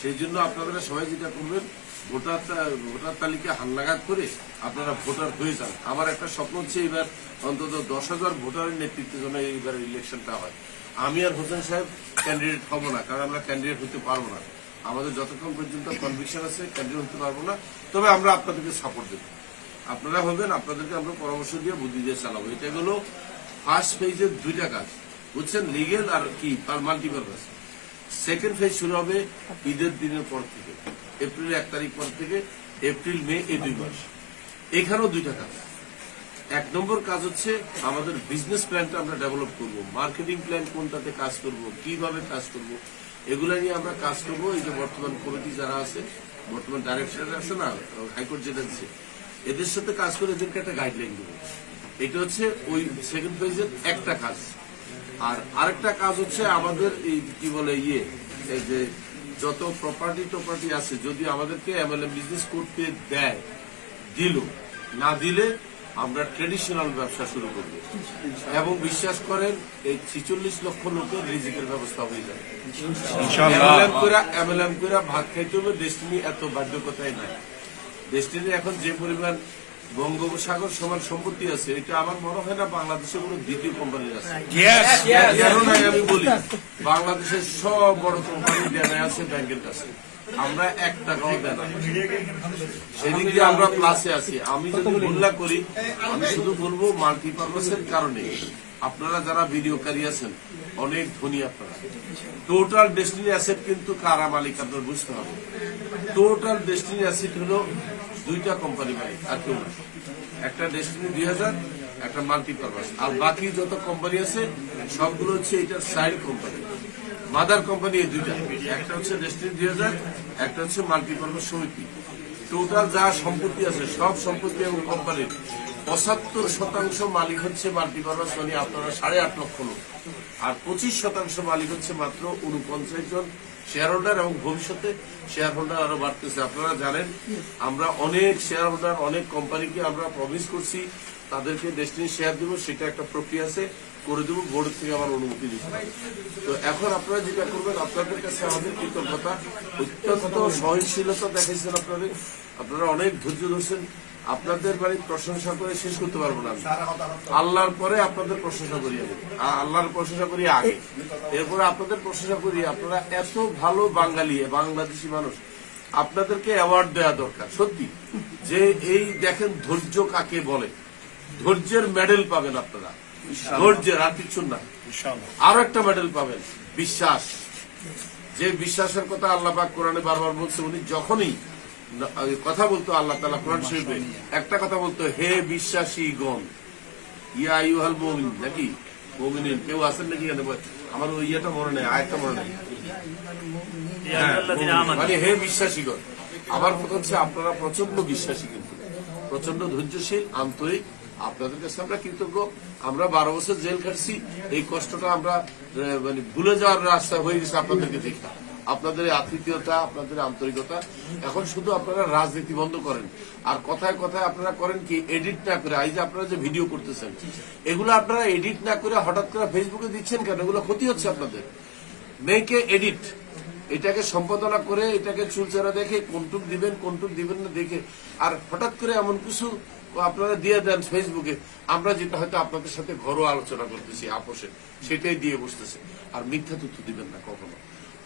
সেই জন্য আপনারা সবাই যেটা করবেন, ভোটার তালিকা হালনাগাদ করে আপনারা ভোটার হয়ে যান। আমার একটা স্বপ্ন হচ্ছে এবার অন্তত 10,000 ভোটারের নেতৃত্বে যেন এইবার ইলেকশনটা হয়। আমি আর হোসেন সাহেব ক্যান্ডিডেট হব না, কারণ আমরা ক্যান্ডিডেট হতে পারবো না। আমাদের যতক্ষণ পর্যন্ত কনভিকশন আছে ক্যান্ডিডেট হতে পারবো না। তবে আমরা আপনাদেরকে সাপোর্ট দেবো, আপনারা হবেন, আপনাদেরকে আমরা পরামর্শ দিয়ে বুদ্ধি দিয়ে চালাবো। এটা হলো ফার্স্ট ফেজের দুইটা কাজ, বুঝছেন, লিগেল আর কি মাল্টিপারপাস। সেকেন্ড ফেজ শুরু হবে ঈদের দিনের পর থেকে, এপ্রিল 1 তারিখ পর থেকে, এপ্রিল মে এই 2 মাস। এখানেও দুইটা কাজ। 1 নম্বর কাজ হচ্ছে আমাদের বিজনেস প্ল্যানটা আমরা ডেভেলপ করব, মার্কেটিং প্ল্যান কোনটাতে কাজ করব, কিভাবে কাজ করব, এগুলা নিয়ে আমরা কাজ করব। এই যে বর্তমান কমিটি যারা আছে, বর্তমান ডাইরেক্টর আছে না, হাইকোর্ট যেটা দিচ্ছে, এদের সাথে কাজ করে এদেরকে একটা গাইডলাইন দেবো। এটা হচ্ছে ওই সেকেন্ড ফেজের একটা কাজ। আর আরেকটা কাজ হচ্ছে আমাদের এই কি বলে এই যে যত প্রপার্টি আছে, যদি আমাদেরকে এমএলএম বিজনেস করতে দেয়, দিল, না দিলে আমরা ট্রেডিশনাল ব্যবসা শুরু করব। এবং বিশ্বাস করেন এই 46 লক্ষ লোকের রিজিকের ব্যবস্থা হয়ে যাবে। এমএলএম করে ভাত খাইতে হবে, ডেস্টিনি এত বাধ্যকতাই নাই। ডেস্টিনি এখন যে পরিমাণ বঙ্গোপসাগর সমান সম্পত্তি আছে, এটা আমার মনে হয় না বাংলাদেশে কোনো দ্বিতীয় কোম্পানির আছে। আমি বলি বাংলাদেশের সব বড় কোম্পানি দেনা আছে ব্যাংকের কাছে, আমরা 1 টাকাও দেনা। সেদিক দিয়ে আমরা প্লাসে আছি। আমি যদি উল্লেখ করি, আমি শুধু বলবো মাল্টিপারপাসের কারণে আপনারা যারা বিনিয়োগকারী আছেন অনেক ধনী। আপনারা টোটাল ডেস্টিনি অ্যাসেট কিন্তু কারা মালিক আপনার বুঝতে হবে। টোটাল ডেস্টিনি অ্যাসেট হলো 2টা কোম্পানি মালিক, আর কেউ না। একটা ডেস্টিনি 2000, একটা মাল্টিপারপাস, আর বাকি যত কোম্পানি আছে সবগুলো হচ্ছে এটার সাইড কোম্পানি। মাদার কোম্পানি এই 2টা, একটা হচ্ছে ডেস্টিনি 2000, একটা হচ্ছে মাল্টিপারপাস সমিতি। টোটাল যা সম্পত্তি আছে সব সম্পত্তি এবং কোম্পানির 75% মালিক হচ্ছে মাল্টিপারপাস, মানে আপনারা 8.5 লক্ষ লোক। আর 25% মালিক হচ্ছে মাত্র 49 জন শেয়ার হোল্ডার, এবং ভবিষ্যতে শেয়ার হোল্ডার আরো বাড়তেছে। আপনারা জানেন আমরা অনেক শেয়ার হোল্ডার, অনেক কোম্পানিকে আমরা প্রমিস করছি তাদেরকে ডেস্টিনি শেয়ার দেবো, সেটা একটা প্রক্রিয়া আছে, করে দেবো। বোর্ড থেকে আমার অনুমতি দিতে হবে। তো এখন আপনারা যেটা করবেন, আপনাদের কাছে আমাদের কৃতজ্ঞতা, অত্যন্ত সহনশীলতা দেখাইছেন আপনারা অনেক ধৈর্য ধরছেন। আপনাদের বাড়ির প্রশংসা করে শেষ করতে পারবো না। আল্লাহর পরে আপনাদের প্রশংসা করি আমি, আল্লাহর প্রশংসা করি আগে, এরপরে আপনাদের প্রশংসা করি। আপনারা এত ভালো বাঙালি, বাংলাদেশি মানুষ, আপনাদেরকে অ্যাওয়ার্ড দেওয়া দরকার সত্যি। যে এই দেখেন ধৈর্য কাকে বলে, ধৈর্যের মেডেল পাবেন আপনারা, ধৈর্যের, আর কিছু না। আরো একটা মেডেল পাবেন, বিশ্বাস। যে বিশ্বাসের কথা আল্লাহ পাক কোরআনে বারবার বলছে, উনি যখনই কথা বলতো আল্লাহ তাআলা কোরআন শরীফে একটা কথা বলতো, হে বিশ্বাসী গণ, ইয়া আইয়ুহাল মুমিন, নাকি মুমিনিন, কেউ আছেন নাকি? আমার ওই ইয়েটা মনে নেই, আয়াতটা মনে নেই, মানে হে বিশ্বাসীগণ। আমার কথা হচ্ছে আপনারা প্রচন্ড বিশ্বাসী, কিন্তু প্রচন্ড ধৈর্যশীল, আন্তরিক। আপনাদের কাছে আমরা কৃতজ্ঞ। আমরা 12 বছর জেল কাটছি, এই কষ্টটা আমরা মানে ভুলে যাওয়ার রাস্তা হয়ে গেছে আপনাদেরকে দেখা, আপনাদের আতিথেয়তা, আপনাদের আন্তরিকতা। এখন শুধু আপনারা রাজনীতি বন্ধ করেন, আর কথায় কথায় আপনারা করেন কি, এডিট না করে। এই যে আপনারা যে ভিডিও করতেছেন, এগুলো আপনারা এডিট না করে হঠাৎ করে ফেসবুকে দিচ্ছেন কেন? এগুলো ক্ষতি হচ্ছে আপনাদের। মেয়েকে এডিট, এটাকে সম্পাদনা করে, এটাকে চুলচেরা দেখে কোনটুক দিবেন কোনটুক দিবেন না দেখে, আর হঠাৎ করে এমন কিছু আপনারা দিয়ে দেন ফেসবুকে, আমরা যেটা হয়তো আপনাদের সাথে ঘরোয়া আলোচনা করতেছি আপোষে, সেটাই দিয়ে বসতেছে। আর মিথ্যা তথ্য দিবেন না কখনো,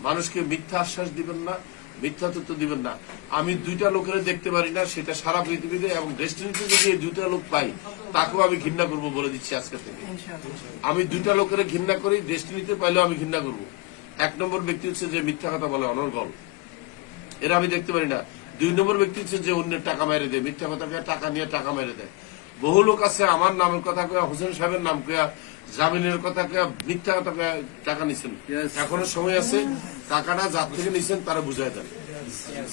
মানুষকে মিথ্যা আশ্বাস দিবেন না, মিথ্যা তথ্য দিবেন না। আমি 2টা লোকের দেখতে পারি না, সেটা সারা পৃথিবীতে, এবং ডেস্টিনিতে যদি এই 2টা লোক পাই তাকেও আমি ঘৃণা করবো, বলে দিচ্ছি আজকে থেকে। আমি 2টা লোকের ঘৃণা করি, ডেস্টিনিতে পাইলেও আমি ঘৃণা করবো। 1 নম্বর ব্যক্তি হচ্ছে যে মিথ্যা কথা বলে, অনর্গল, এরা আমি দেখতে পারি না। 2 নম্বর ব্যক্তি হচ্ছে যে অন্যের টাকা মেরে দেয়, মিথ্যা কথা কয়ে টাকা নিয়ে টাকা মেরে দেয়। বহু লোক আছে আমার নামের কথা কয়া, হোসেন সাহেবের নাম কয়া, জামিনের কথা কয়া, মিথ্যা কথা কয়া টাকা নিচ্ছেন। এখনো সময় আছে, টাকাটা যার থেকে নিচ্ছেন তারা বুঝাই দেন।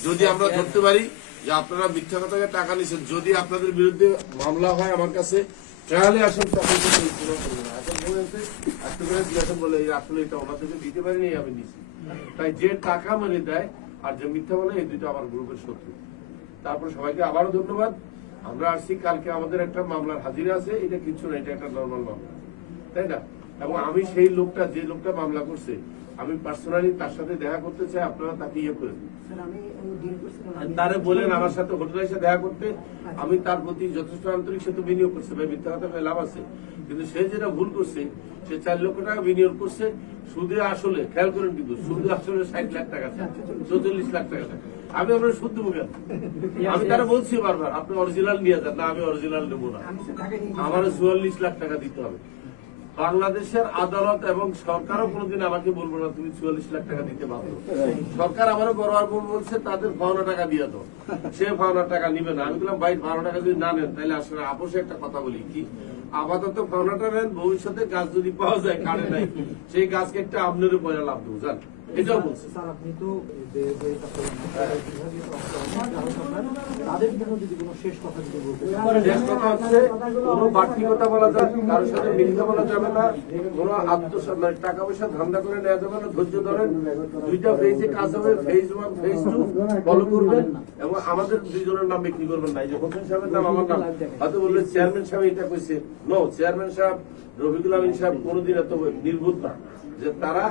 যদি আমরা ধরতে পারি যে আপনারা মিথ্যা কথা টাকা নিচ্ছেন, যদি আপনাদের বিরুদ্ধে মামলা হয় আমার কাছে, তাহলে আসুন বলে আসলে এটা ওনার থেকে দিতে পারিনি, আমি নিচ্ছি। তাই যে টাকা মেরে দেয় আর যে মিথ্যা বলে, এই 2টা আমার গ্রুপের শত্রু। তারপর সবাইকে আবারও ধন্যবাদ। আমরা আসছি, কালকে আমাদের একটা মামলার হাজিরা আছে, এটা কিছু না, এটা একটা নর্মাল মামলা, তাই না? এবং আমি সেই লোকটা, যে লোকটা মামলা করছে, আমি পার্সোনালি তার সাথে দেখা করতে চাই, আপনারা তাকে ইয়ে করে দিন। স্যার, আমি ডিল করছিলাম, তারে বলেন আমার সাথে হোটেলে এসে দেখা করতে। আমি তার প্রতি যথেষ্ট আন্তরিক সাথে বিনিয়োগ করছে, ভাই মিথ্যা কথা বলে লাভ আছে, কিন্তু সে যেটা ভুল করছে, সে 4 লক্ষ টাকা বিনিয়োগ করছে সুদে আসলে, খেয়াল করেন কিন্তু সুদে আসলে 60 লাখ টাকা, 44 লাখ টাকা। আমি আপনার সুদ দেবো কেন? আমি তারা বলছি বারবার আপনি অরিজিনাল নিয়ে যান, না আমি অরিজিনাল নেবো না, আমি স্যার ঢাকায় নিয়ে আমার 44 লাখ টাকা দিতে হবে। বাংলাদেশের আদালত এবং সরকারও কোনোদিন আমাকে বলবো না তুমি 44 লাখ টাকা দিতে বাধ্য। সরকার আমারও বড় বলছে তাদের পাওনা টাকা দিয়ে দাও, সে পাওনা টাকা নিবে না। আমি বললাম ভাই পাওনা টাকা যদি না নেন তাহলে আসলে আপোষে একটা কথা বলি কি, আপাতত পাওনাটা নেন, ভবিষ্যতে গাছ যদি পাওয়া যায় কাড়ে নাই, সেই গাছকে একটা আপনারও পয়লা লাভ দেবো জান, এটাও বলছে। স্যার, আপনি তো তাদের জন্য যদি কোনো শেষ কথা যদি বলতে শেষ কথা হচ্ছে কোনো বাড়তি কথা বলা যাবে, কারোর সাথে মিথ্যা বলা যাবে না, কোনো মানে টাকা পয়সা ধান্দা করে নেওয়া যাবে না। ধৈর্য ধরেন, 2টা ফেজে কাজ হবে, ফেজ 1 ফেজ 2 ফলো করবেন এবং আমাদের 2 জনের নাম বিক্রি করবেন না। এই যে হোসেন সাহেবের নাম আমার নাম, হয়তো বললে চেয়ারম্যান সাহেব এটা কইছে, নো, চেয়ারম্যান সাহেব রফিকুল আমিন সাহেব কোনোদিন এত নির্ভুল না যে তারা